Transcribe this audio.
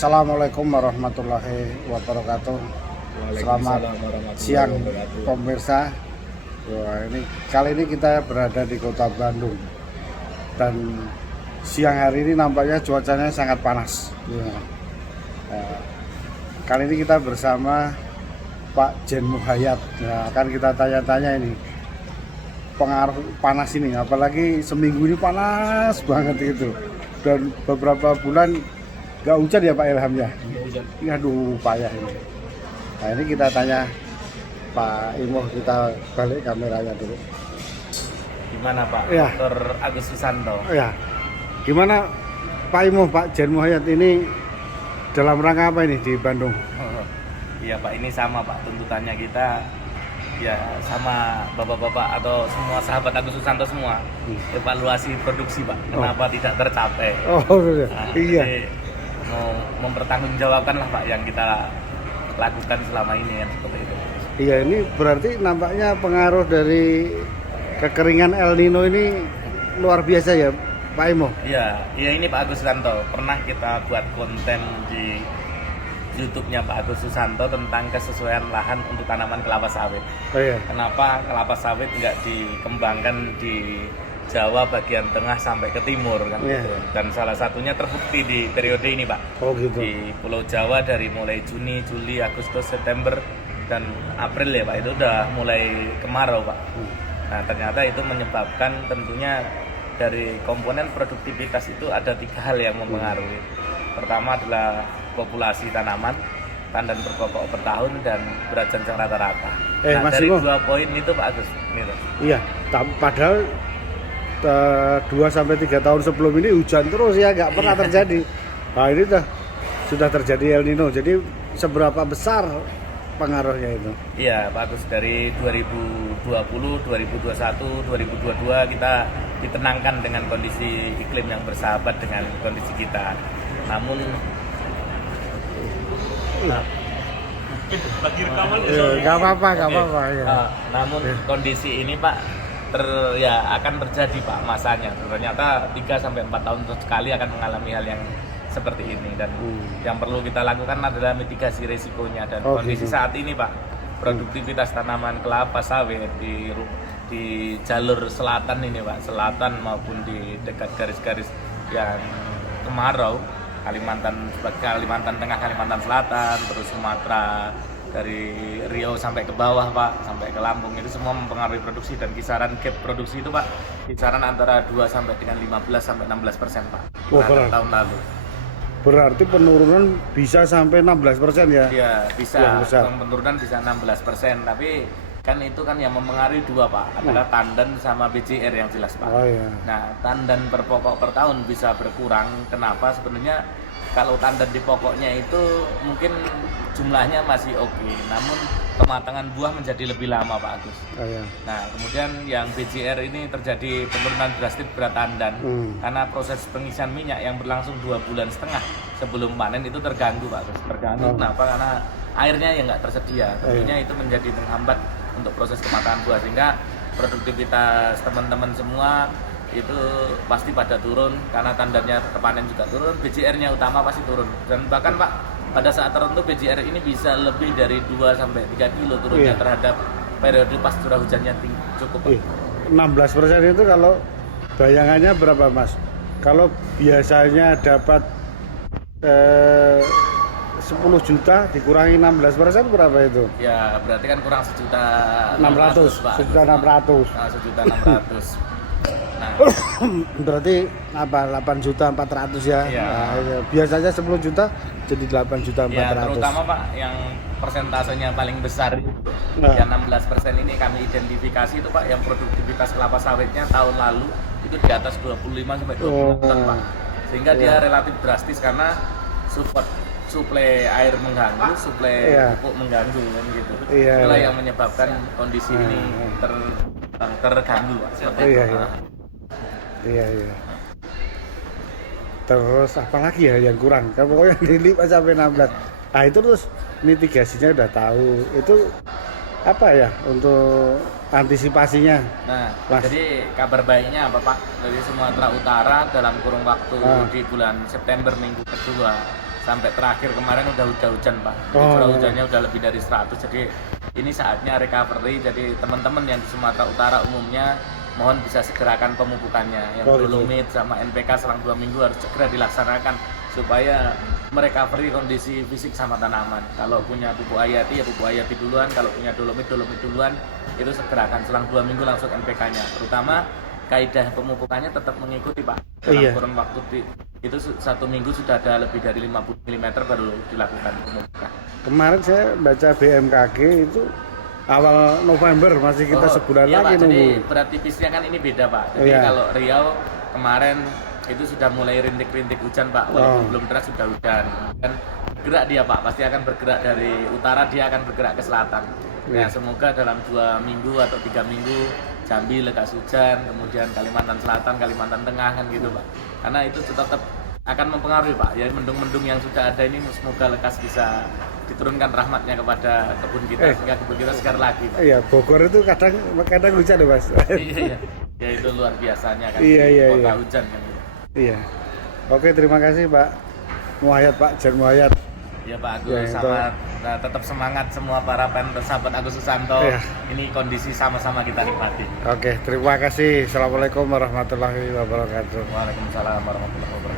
Assalamualaikum warahmatullahi wabarakatuh. Selamat siang pemirsa. Kali ini kita berada di kota Bandung dan siang hari ini nampaknya cuacanya sangat panas. Kali ini kita bersama Pak Jen Muhayat. Akan kita tanya-tanya ini pengaruh panas ini, apalagi seminggu ini panas banget gitu. Dan beberapa bulan gak hujan ya Pak Ilham ya? Aduh payah ini. Nah ini kita tanya Pak Imo, kita balik kameranya dulu. Gimana Pak? Ya. Dr. Agus Susanto. Ya, gimana Pak Imo, Pak Jen Muhayat ini dalam rangka apa ini di Bandung? Iya Pak, ini sama Pak, tuntutannya kita ya sama bapak-bapak atau semua sahabat Agus Susanto semua. Evaluasi produksi Pak, kenapa tidak tercapai? Oh iya. Jadi, mau mempertanggungjawabkan lah Pak yang kita lakukan selama ini kan seperti itu. Iya, ini berarti nampaknya pengaruh dari kekeringan El Nino ini luar biasa ya Pak Imo? Iya ini Pak Agus Susanto. Pernah kita buat konten di YouTube-nya Pak Agus Susanto tentang kesesuaian lahan untuk tanaman kelapa sawit. Oh iya. Kenapa kelapa sawit nggak dikembangkan di Jawa bagian tengah sampai ke timur kan Yeah. gitu. Dan salah satunya terbukti di periode ini Pak. Oh gitu. Di Pulau Jawa dari mulai Juni, Juli, Agustus, September dan April ya Pak, itu udah mulai kemarau Pak. Nah ternyata itu menyebabkan tentunya dari komponen produktivitas itu ada 3 hal yang mempengaruhi. Pertama adalah populasi tanaman, tandan berpokok per tahun, dan berat jenjang rata-rata. Nah Mas dari Imo. 2 poin itu Pak Agus gitu. Iya, padahal 2-3 tahun sebelum ini hujan terus ya, nggak pernah terjadi. Nah ini sudah terjadi El Nino. Jadi seberapa besar pengaruhnya itu? Iya Pak Agus, dari 2020, 2021, 2022 kita ditenangkan dengan kondisi iklim yang bersahabat dengan kondisi kita. Namun lagi rekaman Nggak apa-apa ya. namun kondisi ini Pak akan terjadi Pak masanya. Ternyata 3-4 tahun sekali akan mengalami hal yang seperti ini, dan yang perlu kita lakukan adalah mitigasi risikonya. Dan kondisi gitu. saat ini Pak, produktivitas tanaman kelapa sawit di jalur selatan ini Pak, selatan maupun di dekat garis-garis yang kemarau, Kalimantan Tengah, Kalimantan Selatan, terus Sumatera, dari Riau sampai ke bawah Pak, sampai ke Lampung, itu semua mempengaruhi produksi. Dan kisaran gap produksi itu Pak, kisaran antara 2 sampai dengan 15-16% Pak terhadap tahun lalu. Berarti penurunan bisa sampai 16% ya? Iya bisa, besar. penurunan bisa 16%, tapi kan itu kan yang mempengaruhi 2 Pak, adalah tandan sama BJR yang jelas Pak. Oh iya. Nah tandan per pokok per tahun bisa berkurang. Kenapa? Sebenarnya kalau tandan di pokoknya itu mungkin jumlahnya masih oke, namun kematangan buah menjadi lebih lama Pak Agus. Oh iya. Nah kemudian yang BJR ini terjadi penurunan drastis berat tandan karena proses pengisian minyak yang berlangsung 2,5 bulan sebelum panen itu terganggu Pak Agus. Terganggu kenapa? Karena airnya yang nggak tersedia. Tentunya itu menjadi menghambat untuk proses kematangan buah, sehingga produktivitas teman-teman semua itu pasti pada turun karena tandannya terpanen juga turun, BJR-nya utama pasti turun. Dan bahkan Pak, pada saat tertentu BJR ini bisa lebih dari 2-3 kilo turunnya terhadap periode pas curah hujannya cukup Pak. 16% itu kalau bayangannya berapa Mas? Kalau biasanya dapat 10 juta dikurangi 16% berapa itu? Ya berarti kan kurang 1.600 Pak. 1.600. Nah, 1.600. Nah, berarti apa 8.400.000 ya? Iya. Nah, biasanya 10 juta jadi 8.400.000. ya terutama Pak yang persentasenya paling besar itu yang 16% ini kami identifikasi itu Pak, yang produktivitas kelapa sawitnya tahun lalu itu di atas 25-20 ton Pak. Sehingga dia relatif drastis karena suplai air mengganggu, suplai pupuk mengganggu kan gitu. Itulah yang menyebabkan kondisi ini terganggu Pak. Seperti itu. Iya. Terus apa lagi ya yang kurang? Kan pokoknya di 5 sampai 16. Nah itu terus mitigasinya udah tahu. Itu apa ya untuk antisipasinya? Nah, Mas. jadi kabar baiknya Bapak dari Sumatera Utara dalam kurun waktu di bulan September minggu kedua sampai terakhir kemarin udah hujan Pak. Curah hujannya udah lebih dari 100. Jadi ini saatnya recovery. Jadi teman-teman yang di Sumatera Utara umumnya mohon bisa segerakan pemupukannya. Yang dolomit sama NPK selang 2 minggu harus segera dilaksanakan supaya merecovery kondisi fisik sama tanaman. Kalau punya pupuk hayati ya pupuk hayati duluan, kalau punya dolomit duluan, itu segerakan selang 2 minggu langsung NPK-nya. Terutama kaidah pemupukannya tetap mengikuti Pak. Dalam kurun waktu itu 1 minggu sudah ada lebih dari 50 mm baru dilakukan pemupukan. Kemarin saya baca BMKG itu awal November, masih kita sebulan iya, lagi Pak, nunggu. jadi berat tipisnya kan ini beda Pak. Jadi kalau Riau kemarin itu sudah mulai rintik-rintik hujan Pak, walaupun belum deras sudah hujan. Dan bergerak dia Pak, pasti akan bergerak dari utara, dia akan bergerak ke selatan. Nah semoga dalam 2 minggu atau 3 minggu Jambi lekas hujan, kemudian Kalimantan Selatan, Kalimantan Tengah kan gitu Pak. Karena itu tetap akan mempengaruhi Pak. Ya mendung-mendung yang sudah ada ini semoga lekas bisa diturunkan rahmatnya kepada kebun kita sehingga kebun kita segar lagi Pak. Iya, Bogor itu kadang hujan ya Mas. Iya. Ya itu luar biasanya kan. Kota hujan kan. Iya. Oke, terima kasih Pak Muhayyad, Pak Jen Muhayyad. Ya Pak Agus, tetap semangat semua para sahabat Agus Susanto. Ini kondisi sama-sama kita nikmati. Oke, terima kasih. Assalamualaikum warahmatullahi wabarakatuh. Waalaikumsalam warahmatullahi wabarakatuh.